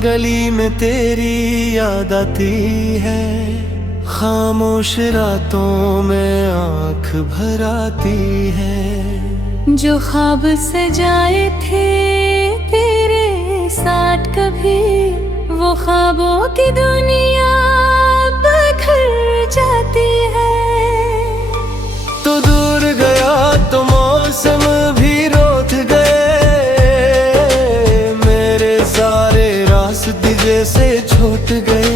गली में तेरी याद आती है, खामोश रातों में आँख भर आती है। जो ख्वाब सजाए थे तेरे साथ कभी, वो ख्वाबों की दुनिया बिखर जाती है। तो दूर गया तो मौसम भी रोक गए, मेरे सारे रास्ते जैसे छूट गए।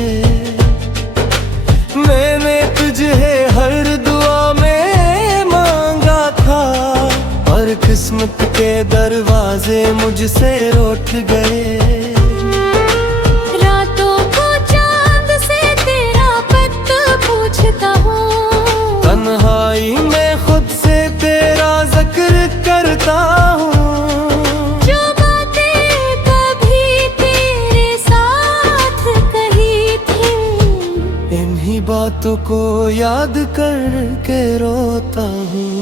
मैंने तुझे हर दुआ में मांगा था, पर किस्मत के दरवाजे मुझसे रोक गए। रातों को चांद से तेरा पता पूछता हूँ, तन्हाई में खुद से तेरा जिक्र करता हूँ। जो बातें कभी तेरे साथ कही थी, इन्हीं बातों को याद करके रोता हूँ।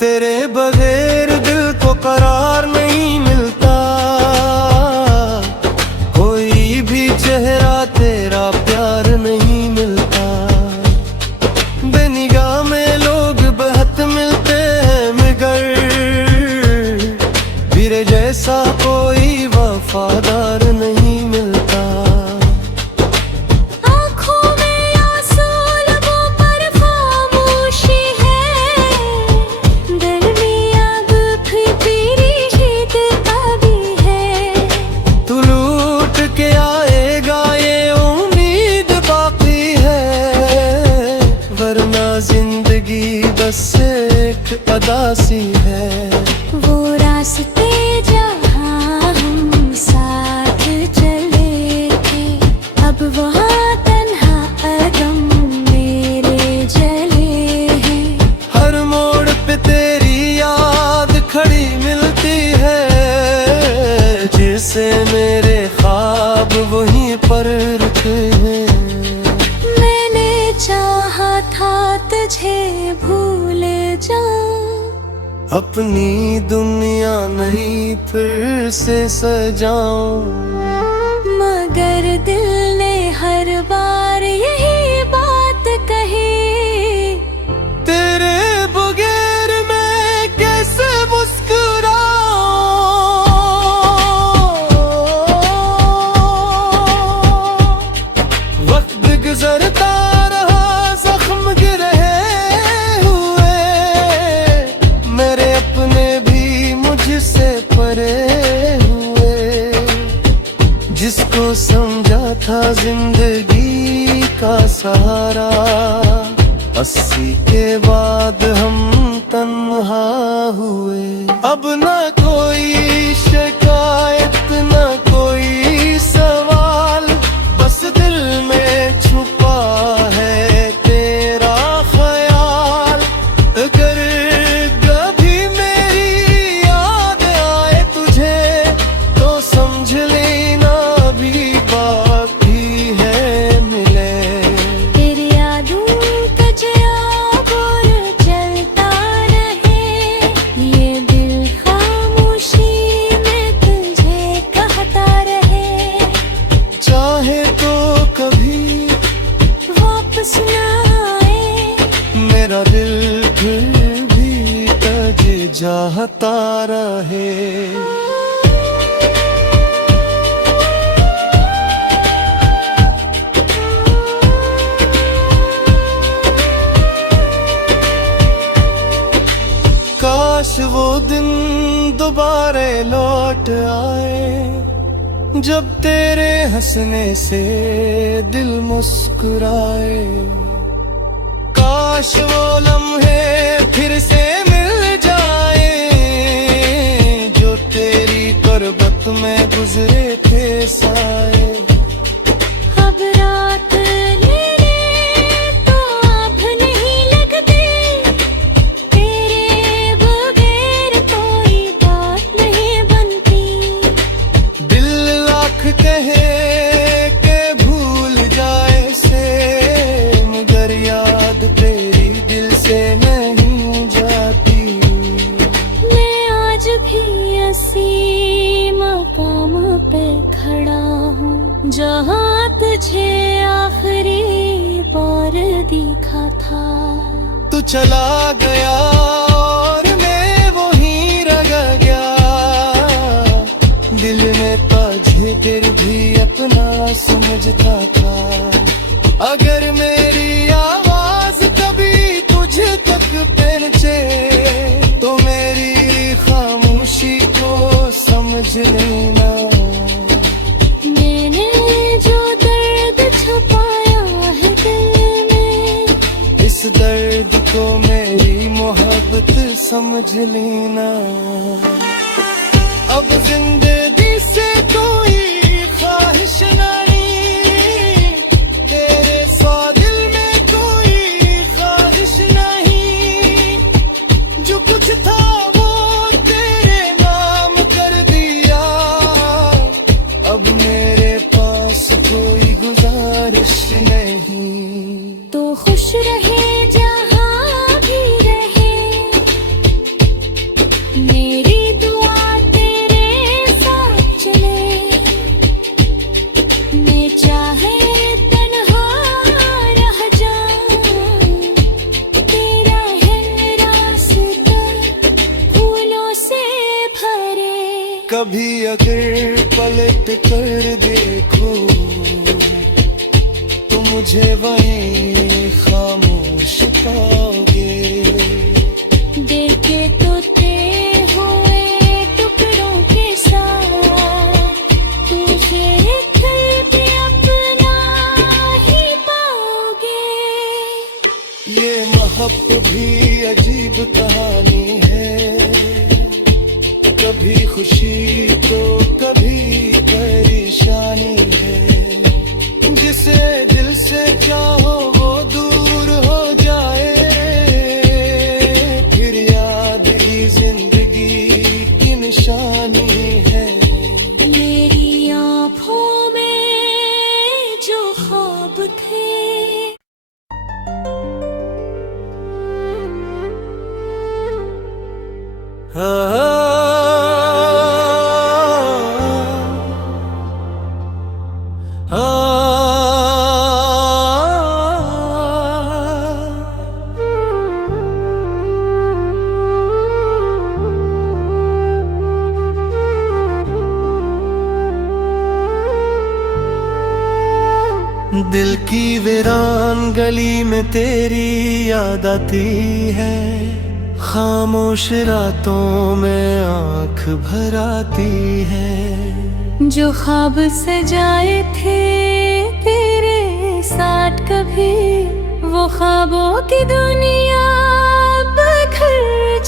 तेरे बगैर दिल को करार नहीं मिलता, कोई भी चेहरा तेरा प्यार नहीं मिलता। बेनिगाह में लोग बहुत मिलते हैं मगर तेरे जैसा कोई वफादार नहीं मिलता। जिंदगी बस एक अदासी है, वो रास्ते जहाँ हम साथ चले थे, अब वहाँ तन्हा कदम मेरे जले हैं। हर मोड़ पे तेरी याद खड़ी मिलती है, जैसे मेरे ख्वाब वहीं पर रुके हैं। था तुझे भूल जाऊं, अपनी दुनिया नहीं फिर से सजाऊं, मगर दिल ने हर बार यही बात कही, तेरे बगैर मैं कैसे मुस्कुराऊं। वक्त गुजरता जिसको समझा था जिंदगी का सहारा, 80 के बाद हम तन्हा हुए। अब न कोई शिकायत न कोई सवाल, बस दिल में छुपा है तेरा ख्याल। अगर कभी मेरी याद आए तुझे तो समझ लेना मेरा दिल फिर भी तुझे चाहता रहे। काश वो दिन दोबारा लौट आए, जब तेरे हंसने से दिल मुस्कुराए। काश वो लम्हे फिर से मिल जाए, जो तेरी करबत में गुजरे थे साए। अब रात लेने तो अब नहीं लगते, तेरे बगैर कोई बात नहीं बनती। दिल लाख कहे के भूल जाए से जहाँ तुझे आखिरी बार देखा था। तू चला गया और मैं वहीं रह गया, दिल में तुझे फिर भी अपना समझता था। अगर मेरी आवाज कभी तुझे तक पहुंचे तो मेरी खामोशी को समझ लेना। मैंने जो दर्द छुपाया है दिल में, इस दर्द को मेरी मोहब्बत समझ लेना। अब जिंदगी से कोई ख्वाहिश नहीं, तेरे सौ दिल में कोई ख्वाहिश नहीं। जो कुछ था वो तेरे नाम कर दिया, अब मेरे पास कोई गुजारिश नहीं। तो खुश रहे जहाँ भी रहे, मेरी दुआ तेरे साथ चले। मैं चाहे तन्हा रह जाऊं, तेरा है रास्ता फूलों से भरे। कभी अगर पलट कर देखो तो मुझे वहीं खामोश पाओगे। देखे टूटे हुए टुकड़ों के साथ, तू फिर भी अपना ही पाओगे। ये मोहब्बत भी अजीब कहानी है, कभी खुशी तो कभी परेशानी है। जिसे दिल से चाहो वो दूर हो जाए, फिर याद ही जिंदगी की निशानी है। मेरी आँखों में जो ख्वाब थे, दिल की वीरान गली में तेरी याद आती है, खामोश रातों में आंख भर आती है। जो ख्वाब सजाए थे तेरे साथ कभी, वो ख्वाबों की दुनिया बिखर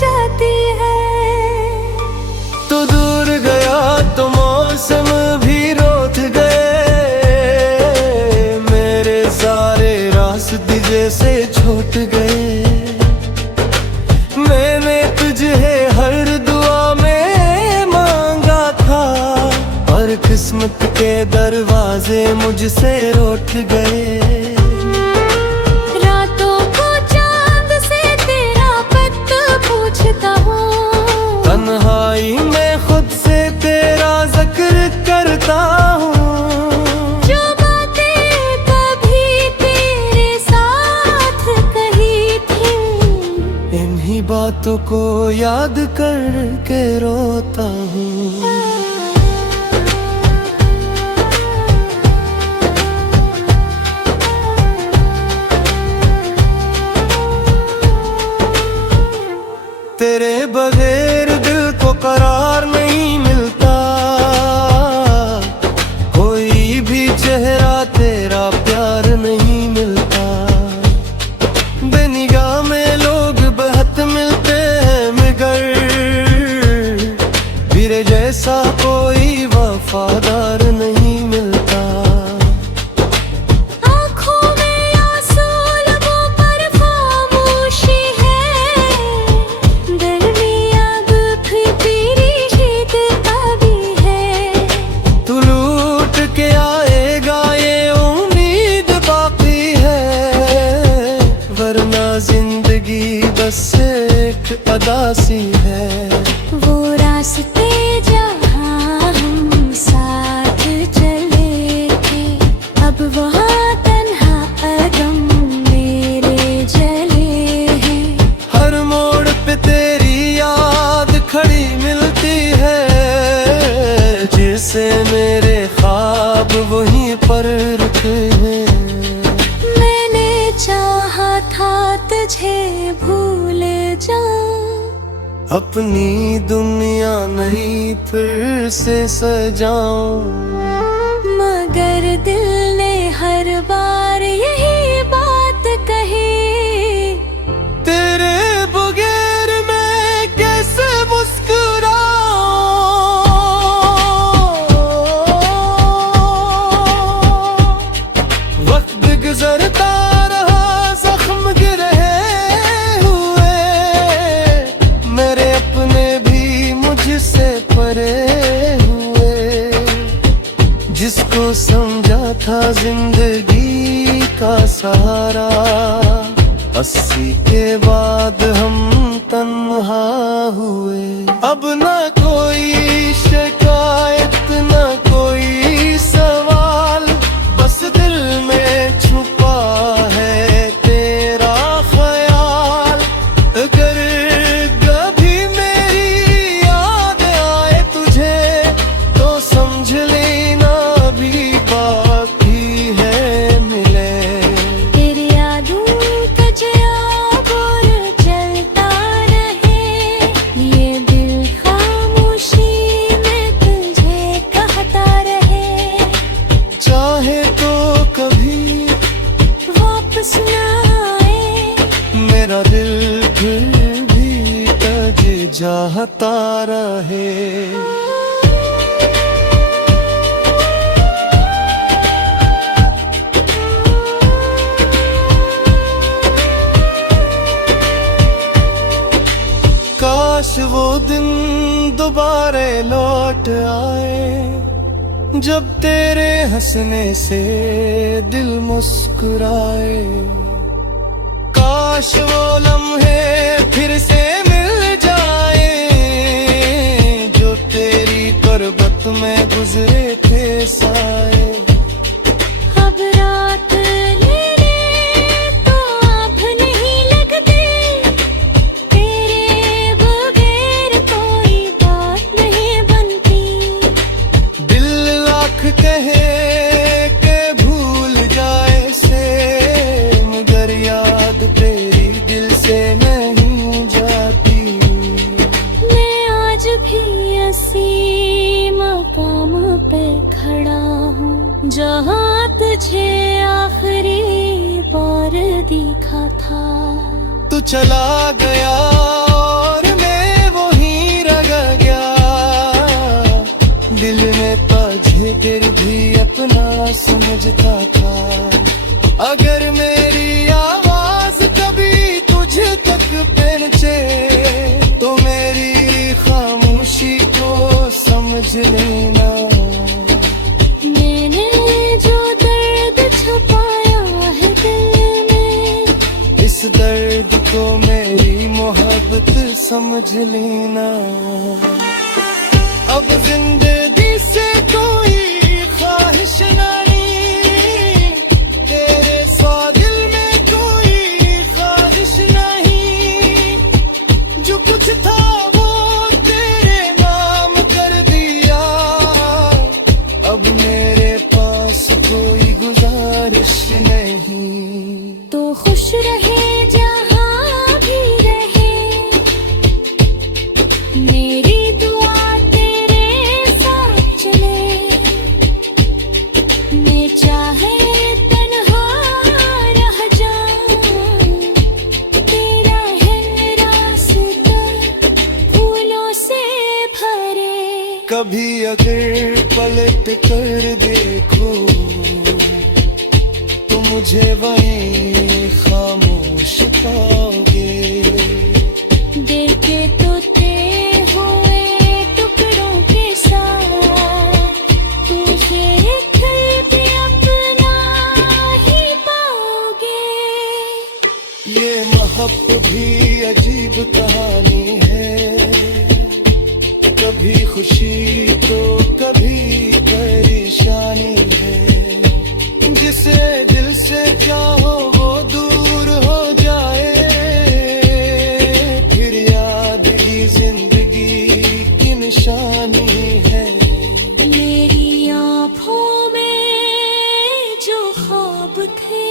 जाती है। तो दूर गया तो मौसम भी रोक गए, मेरे सारे रास्ते जैसे छूट गए। मैंने तुझे हर दुआ में मांगा था, पर किस्मत के दरवाजे मुझसे रोट गए। रातों को चांद से तेरा पत पूछता हूँ, तन्हाई में खुद से तेरा जिक्र करता हूँ। जो बातें कभी तेरे साथ कही थी, इन्हीं बातों को याद करके रोता हूँ। तेरे बगैर दिल को करार नहीं मिलता, कोई भी चेहरा तेरा प्यार नहीं मिलता। बेनिगाह में लोग बहुत मिलते हैं मगर फिर जैसा तुझे भूल जाऊं, अपनी दुनिया नहीं फिर से सजाऊं। मगर दिल ने हर बार यही बात कही, तेरे बगैर मैं कैसे मुस्कुराऊं। वक्त गुजरता रहा, जख्म गिरे हुए, मेरे अपने भी मुझसे परे हुए। जिसको समझा था जिंदगी का सहारा, 80 के बाद हम तन्हा हुए। अब ना कोई शिकायत ना कोई सवाल, बस दिल में छुपा है तेरा ख्याल। अगर कभी मेरी याद आए तुझे, तो समझ लेना भी बाकी है मिले। तेरी यादों का जवाब और जलता रहे, ये दिल खामोशी में तुझे कहता रहे। चाहे तो कभी वापस न आए, मेरा दिल फिर भी तुझे चाहता रहे। काश वो दिन दोबारा लौट आए, जब तेरे हंसने से दिल मुस्कुराए। काश वो लम्हे फिर से मिल जाए, जो तेरी पर्वत में गुजरे थे साए। अब रात लेने तो अब नहीं लगते, तेरे बगैर कोई बात नहीं बनती। दिल लाख कहे के भूल जाए से, मगर याद तेरी दिल से नहीं जाती। मैं आज भी ऐसी मकाम पे खड़ा हूँ, जहाँ तुझे आखिरी बार देखा था। तू चला गया और मैं वहीं रह गया, दिल में तुझे गिर भी अपना समझता था। अगर मेरी आवाज कभी तुझे तक पहुंचे, तो मेरी खामोशी को समझ लेना। मैंने जो दर्द छुपाया है दिल में, इस दर्द को मेरी मोहब्बत समझ लेना। अब जिंदगी से कोई ख्वाहिश नहीं, तेरे सिवा दिल में कोई ख्वाहिश नहीं। जो कुछ था वो तेरे नाम कर दिया, अब मेरे पास कोई गुजारिश नहीं। तो खुश रहे जहाँ भी रहे, मेरी दुआ तेरे साथ चले। मैं चाहे तन्हा रह जाऊं, तेरा है रास्ता फूलों से भरे। कभी अगर पलट कर देखो, तो मुझे वहीं खामोश पाओगे। देखे टूटे हुए टुकड़ों के साथ, तुझे कभी अपना ही पाओगे। ये मोहब्बत भी अजीब कहानी है, कभी खुशी तो कभी परेशानी है। जिसे दिल से चाहो वो दूर हो जाए, फिर याद ही जिंदगी की निशानी है। मेरी आँखों में जो ख्वाब थे,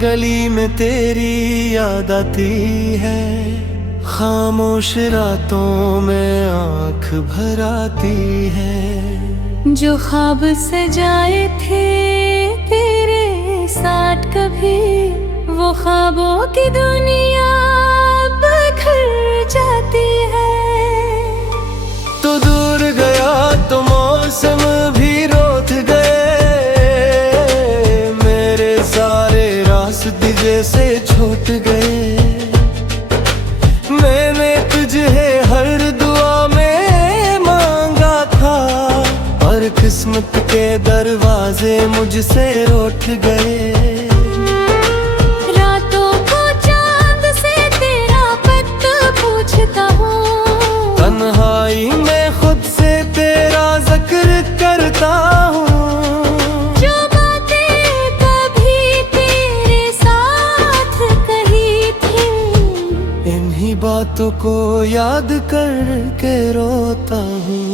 गली में तेरी याद आती है, खामोश रातों में आंख भर आती है। जो ख्वाब सजाए थे तेरे साथ कभी, वो ख्वाबों की दुनिया बिखर जाती है। तो दूर गया तो मौसम भी रोक गए, मेरे सारे रास्ते जैसे छूट गए। मैंने तुझे हर दुआ में मांगा था, पर किस्मत के दरवाजे मुझसे उठ गए। रातों को चांद से तेरा पत पूछता हूँ, तन्हाई में खुद से तेरा जिक्र करता हूँ। जो बातें कभी तेरे साथ कही थी, इन्हीं बातों को याद करके रोता हूँ।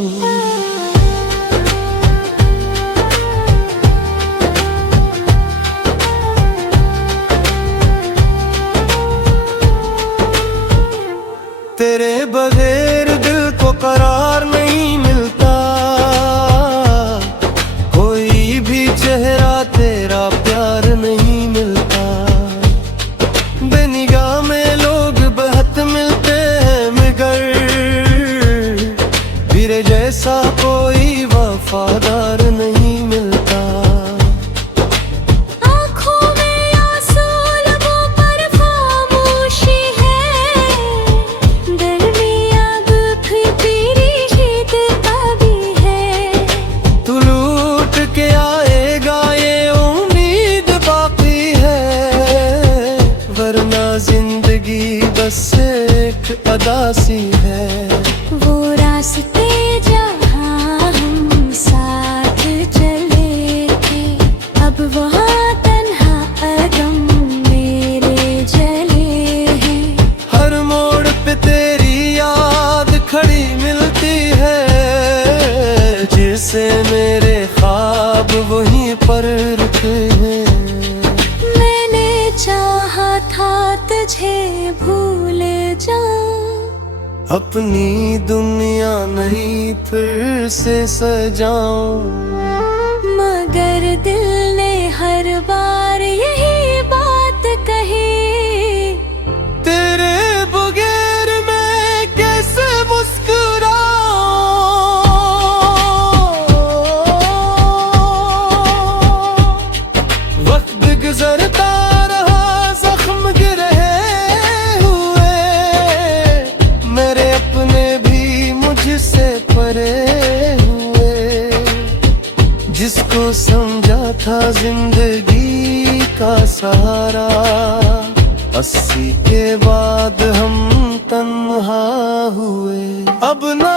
तेरे बगैर दिल को करार नहीं मिलता, कोई भी चेहरा तेरा प्यार नहीं मिलता। बेनिगाह में लोग बहुत मिलते हैं मगर तेरे जैसा कोई वफादार नहीं मिलता। आँखों में आंसू लबों पर खामोशी है, दरमियाँ फिर तेरी जीत अभी है। तू लूट के आएगा ये उम्मीद बाकी है, वरना जिंदगी बस एक अदा सी है। वो रास्ते जहाँ हम साथ चले थे, अब वहाँ तन्हा कदम मेरे जले हैं। हर मोड़ पे तेरी याद खड़ी मिलती है, जिसे मेरे ख्वाब वहीं पर रुके हैं। मैंने चाहा था तुझे भूल जाऊं, अपनी दुनिया नहीं फिर से सजाऊं, मगर दिल ने हर बार यही बात कही। तेरे बगैर मैं कैसे मुस्कुराऊं। वक्त गुजरता रहा, जख्म गिरे हुए, मेरे अपने भी मुझसे परे हुए। जिसको समझा था जिंदगी का सहारा, 80 के बाद हम तन्हा हुए। अब ना